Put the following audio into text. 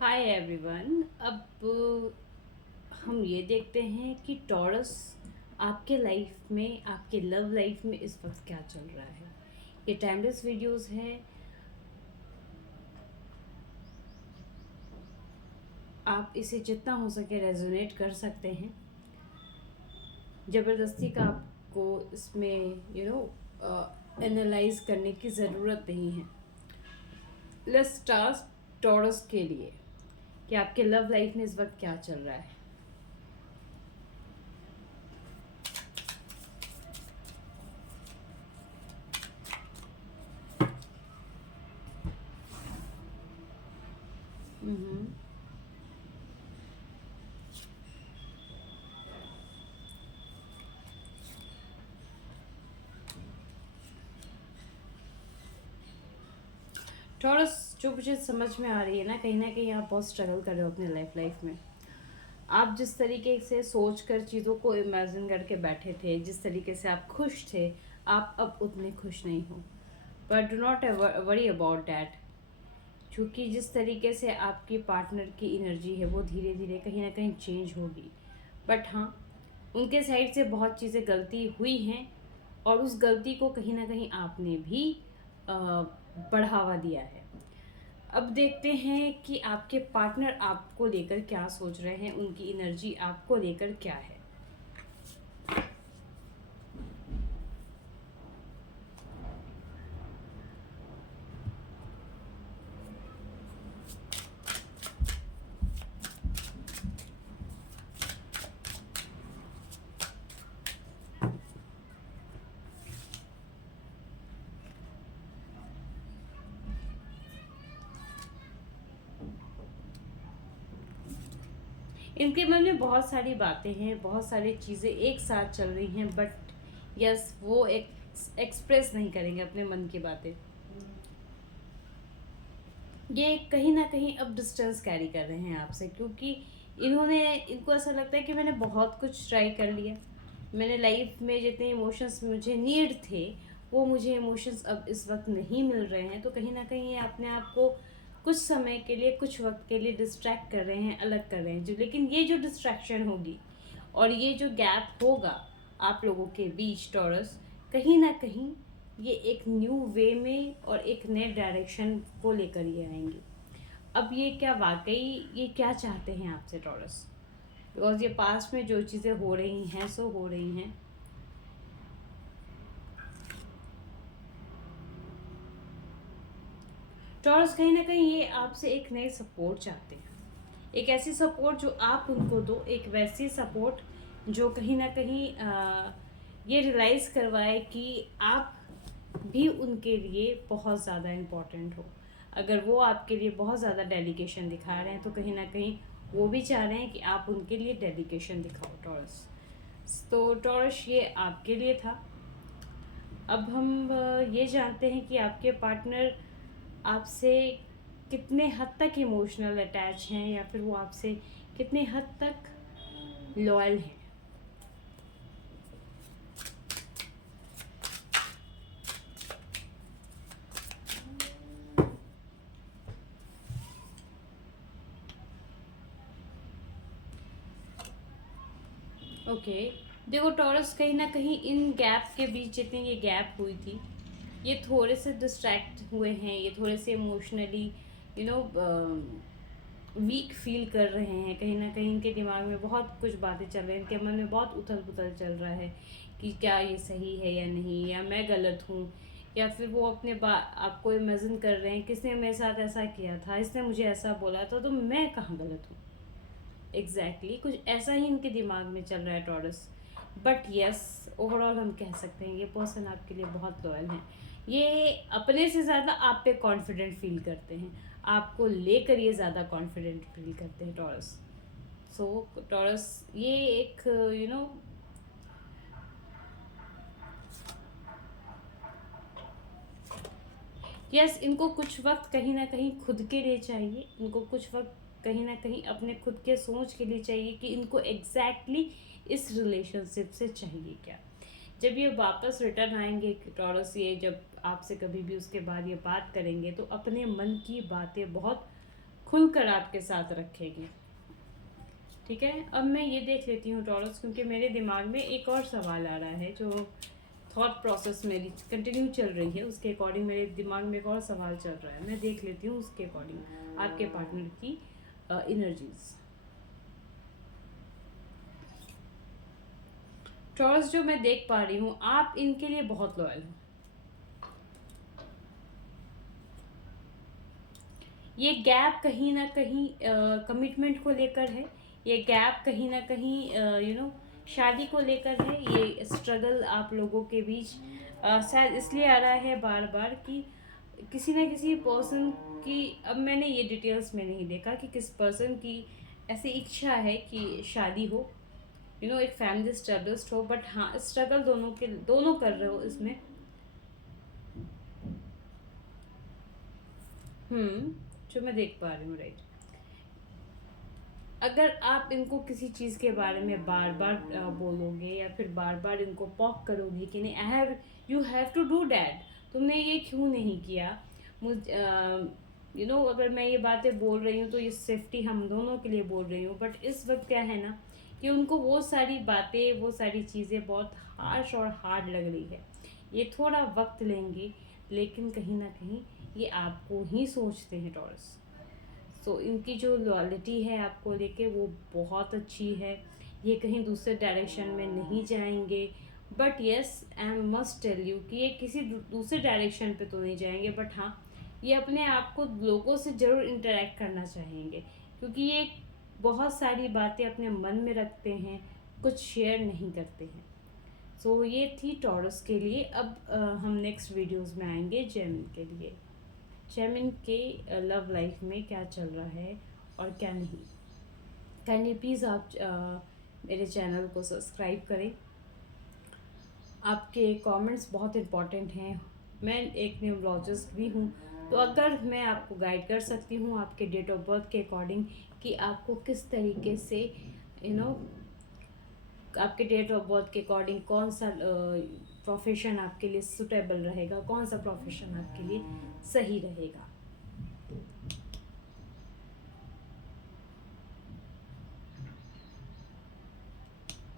Hi everyone. अब हम ये देखते हैं कि टॉरस आपके लाइफ में, आपके लव लाइफ में इस वक्त क्या चल रहा है। ये टाइमलेस वीडियोस हैं। आप इसे जितना हो सके रेजोनेट कर सकते हैं। ज़बरदस्ती का आपको इसमें एनालाइज करने की ज़रूरत नहीं है। लेट्स स्टार्ट टॉरस के लिए कि आपके लव लाइफ में इस वक्त क्या चल रहा है। हम्म। टॉरस, जो मुझे समझ में आ रही है ना कहीं आप बहुत स्ट्रगल कर रहे हो अपने लाइफ में। आप जिस तरीके से सोच कर चीज़ों को इमेजिन करके बैठे थे, जिस तरीके से आप खुश थे, आप अब उतने खुश नहीं हो। But do not worry about that. क्योंकि जिस तरीके से आपकी पार्टनर की एनर्जी है वो धीरे धीरे कहीं ना कहीं चेंज होगी। बट हाँ, उनके साइड से बहुत चीज़ें गलती हुई हैं, और उस गलती को कहीं ना कहीं आपने भी बढ़ावा दिया है। अब देखते हैं कि आपके पार्टनर आपको लेकर क्या सोच रहे हैं, उनकी एनर्जी आपको लेकर क्या है। इनके मन में बहुत सारी बातें हैं, बहुत सारी चीज़ें एक साथ चल रही हैं, बट यस, वो एक्सप्रेस नहीं करेंगे अपने मन की बातें। ये कहीं ना कहीं अब डिस्टेंस कैरी कर रहे हैं आपसे, क्योंकि इनको ऐसा लगता है कि मैंने बहुत कुछ ट्राई कर लिया। मैंने लाइफ में जितने इमोशंस मुझे नीड थे, वो मुझे इमोशंस अब इस वक्त नहीं मिल रहे हैं। तो कहीं ना कहीं ये अपने आप को कुछ समय के लिए, कुछ वक्त के लिए डिस्ट्रैक्ट कर रहे हैं, अलग कर रहे हैं। जो लेकिन ये जो डिस्ट्रैक्शन होगी और ये जो गैप होगा आप लोगों के बीच टॉरस, कहीं ना कहीं ये एक न्यू वे में और एक नए डायरेक्शन को लेकर ये आएंगी। अब ये क्या वाकई ये क्या चाहते हैं आपसे टॉरस? बिकॉज ये पास्ट में जो चीज़ें हो रही हैं सो हो रही हैं। टॉरस, कहीं ना कहीं ये आपसे एक नई सपोर्ट चाहते हैं। एक ऐसी सपोर्ट जो आप उनको दो, एक वैसी सपोर्ट जो कहीं ना कहीं ये रियलाइज़ करवाए कि आप भी उनके लिए बहुत ज़्यादा इम्पोर्टेंट हो। अगर वो आपके लिए बहुत ज़्यादा डेडिकेशन दिखा रहे हैं, तो कहीं ना कहीं वो भी चाह रहे हैं कि आप उनके लिए डेडिकेशन दिखाओ टॉरस। तो टॉरस, ये आपके लिए था। अब हम ये जानते हैं कि आपके पार्टनर आपसे कितने हद तक इमोशनल अटैच हैं, या फिर वो आपसे कितने हद तक लॉयल हैं। ओके, देखो टॉरस, कहीं ना कहीं इन गैप के बीच जितनी ये गैप हुई थी, ये थोड़े से डिस्ट्रैक्ट हुए हैं, ये थोड़े से emotionally you know weak feel कर रहे हैं। कहीं ना कहीं इनके दिमाग में बहुत कुछ बातें चल रही हैं, इनके मन में बहुत उथल पुथल चल रहा है कि क्या ये सही है या नहीं, या मैं गलत हूँ। या फिर वो अपने आपको इमेजिन कर रहे हैं, किसने मेरे साथ ऐसा किया था, इसने मुझे ऐसा बोला था, तो मैं कहाँ गलत हूँ। कुछ ऐसा ही इनके दिमाग में चल रहा है टॉरस। बट यस, ओवरऑल हम कह सकते हैं ये पर्सन आपके लिए बहुत लॉयल हैं। ये अपने से ज़्यादा आप पे कॉन्फिडेंट फील करते हैं, आपको लेकर ये ज़्यादा कॉन्फिडेंट फील करते हैं टॉरस। सो टॉरस, ये एक यस, इनको कुछ वक्त कहीं ना कहीं खुद के लिए चाहिए। इनको कुछ वक्त कहीं ना कहीं अपने खुद के सोच के लिए चाहिए कि इनको एग्जैक्टली इस रिलेशनशिप से चाहिए क्या। जब ये वापस रिटर्न आएंगे टॉरस, ये जब आपसे कभी भी उसके बाद ये बात करेंगे, तो अपने मन की बातें बहुत खुलकर आपके साथ रखेगी। ठीक है, अब मैं ये देख लेती हूँ टॉरस, क्योंकि मेरे दिमाग में एक और सवाल आ रहा है जो थॉट प्रोसेस मेरी कंटिन्यू चल रही है, उसके अकॉर्डिंग मेरे दिमाग में एक और सवाल चल रहा है। मैं देख लेती हूँ उसके अकॉर्डिंग आपके पार्टनर की एनर्जीज। टॉरस जो मैं देख पा रही हूँ, आप इनके लिए बहुत लॉयल हो। ये गैप कहीं ना कहीं कमिटमेंट को लेकर है, ये गैप कहीं ना कहीं शादी को लेकर है। ये स्ट्रगल आप लोगों के बीच शायद इसलिए आ रहा है बार बार कि किसी ना किसी पर्सन की, अब मैंने ये डिटेल्स में नहीं देखा कि किस पर्सन की ऐसी इच्छा है कि शादी हो, एक फैमिली स्टेब्लिश्ड हो, बट हाँ स्ट्रगल दोनों कर रहे हो इसमें। जो मैं देख पा रही हूँ, राइट। अगर आप इनको किसी चीज़ के बारे में बार बार बोलोगे या फिर बार बार इनको पॉक करोगे कि नहीं, I have you have to do that, तुमने ये क्यों नहीं किया, मुझ अगर मैं ये बातें बोल रही हूँ तो ये सेफ्टी हम दोनों के लिए बोल रही हूँ, बट इस वक्त क्या है ना कि उनको वो सारी बातें, वो सारी चीज़ें बहुत हार्श और हार्ड लग रही है। ये थोड़ा वक्त लेंगे, लेकिन कहीं ना कहीं ये आपको ही सोचते हैं टॉरस। सो इनकी जो लॉयल्टी है आपको लेके वो बहुत अच्छी है। ये कहीं दूसरे डायरेक्शन में नहीं जाएंगे, but yes I must tell you कि ये किसी दूसरे डायरेक्शन पे तो नहीं जाएंगे, बट हाँ ये अपने आप को लोगों से ज़रूर इंटरेक्ट करना चाहेंगे, क्योंकि ये बहुत सारी बातें अपने मन में रखते हैं, कुछ शेयर नहीं करते हैं। सो ये थी टॉरस के लिए। अब हम नेक्स्ट वीडियोस में आएंगे जेमिनी के लिए। जेमिनी के लव लाइफ में क्या चल रहा है और क्या नहीं। काइंडली प्लीज़ आप मेरे चैनल को सब्सक्राइब करें। आपके कमेंट्स बहुत इम्पॉर्टेंट हैं। मैं एक न्यूमरोलॉजिस्ट भी हूँ, तो अगर मैं आपको गाइड कर सकती हूँ आपके डेट ऑफ बर्थ के अकॉर्डिंग कि आपको किस तरीके से आपके डेट ऑफ बर्थ के अकॉर्डिंग कौन सा प्रोफेशन आपके लिए सुटेबल रहेगा, कौन सा प्रोफेशन आपके लिए सही रहेगा।